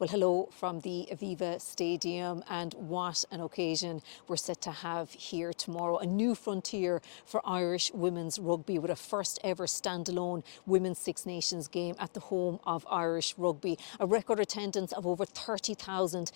Well, hello from the Aviva Stadium, and what an occasion we're set to have here tomorrow. A new frontier for Irish women's rugby with a first ever standalone Women's Six Nations game at the home of Irish rugby. A record attendance of over 30,000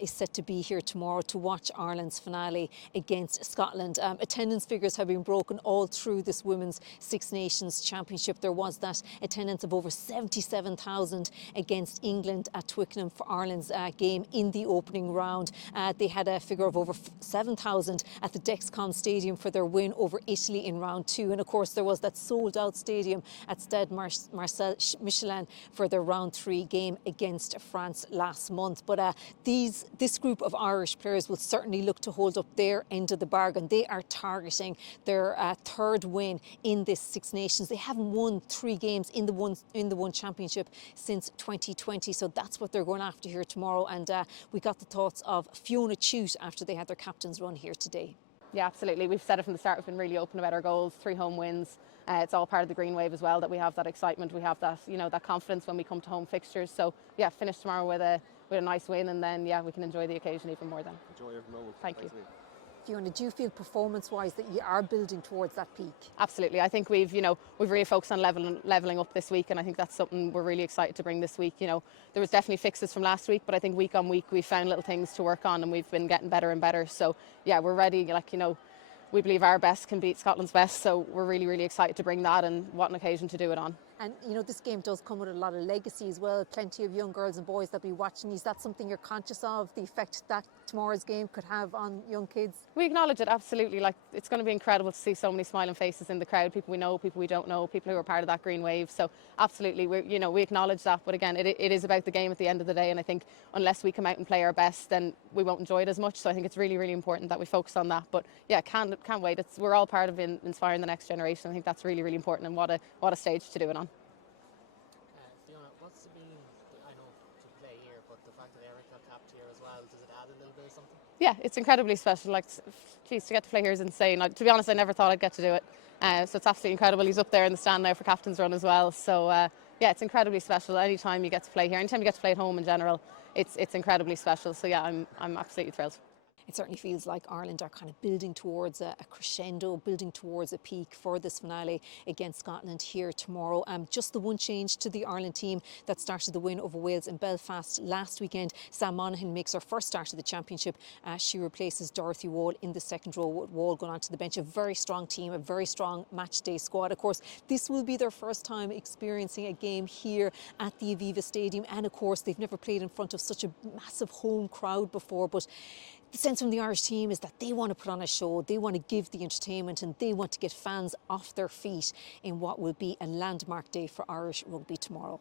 is set to be here tomorrow to watch Ireland's finale against Scotland. Attendance figures have been broken all through this Women's Six Nations Championship. There was that attendance of over 77,000 against England at Twickenham for Ireland's game in the opening round. They had a figure of over 7,000 at the Dexcom Stadium for their win over Italy in round two. And of course, there was that sold out stadium at Stade Marcel Michelin for their round three game against France last month. But this group of Irish players will certainly look to hold up their end of the bargain. They are targeting their third win in this Six Nations. They haven't won 3 games in the one championship since 2020, so that's what they're going after here tomorrow. And we got the thoughts of Fiona Tuite after they had their captain's run here today. Yeah, absolutely. We've said it from the start. We've been really open about our goals. 3 home wins. It's all part of the green wave as well, that we have that excitement. We have that, that confidence when we come to home fixtures. So yeah, finish tomorrow with a nice win, and then we can enjoy the occasion even more then. Enjoy every moment. Thank you. Fiona, do you feel performance-wise that you are building towards that peak? Absolutely. I think we've really focused on leveling up this week, and I think that's something we're really excited to bring this week. There was definitely fixes from last week, but I think week on week we found little things to work on, and we've been getting better and better. So yeah, we're ready. We believe our best can beat Scotland's best, so we're really, really excited to bring that, and what an occasion to do it on. And this game does come with a lot of legacy as well. Plenty of young girls and boys that be watching. Is that something you're conscious of, the effect that tomorrow's game could have on young kids? We acknowledge it, absolutely. It's going to be incredible to see so many smiling faces in the crowd. People we know, people we don't know, people who are part of that green wave. So absolutely, we acknowledge that. But again, it is about the game at the end of the day. And I think unless we come out and play our best, then we won't enjoy it as much. So I think it's really, really important that we focus on that. But yeah, can't wait. We're all part of inspiring the next generation. I think that's really, really important, and what a stage to do it on. Fiona, what's it been, I know, to play here, but the fact that Eric got capped here as well, does it add a little bit of something? Yeah, it's incredibly special. Geez, to get to play here is insane. To be honest, I never thought I'd get to do it. So it's absolutely incredible. He's up there in the stand now for captain's run as well. So yeah, it's incredibly special. Anytime you get to play here, anytime you get to play at home in general, it's incredibly special. So yeah, I'm absolutely thrilled. It certainly feels like Ireland are kind of building towards a crescendo, building towards a peak for this finale against Scotland here tomorrow. Just the one change to the Ireland team that started the win over Wales in Belfast last weekend. Sam Monaghan makes her first start of the championship. She replaces Dorothy Wall in the second row, with Wall going onto the bench. A very strong team, a very strong match day squad. Of course, this will be their first time experiencing a game here at the Aviva Stadium. And of course, they've never played in front of such a massive home crowd before. But the sense from the Irish team is that they want to put on a show, they want to give the entertainment, and they want to get fans off their feet in what will be a landmark day for Irish rugby tomorrow.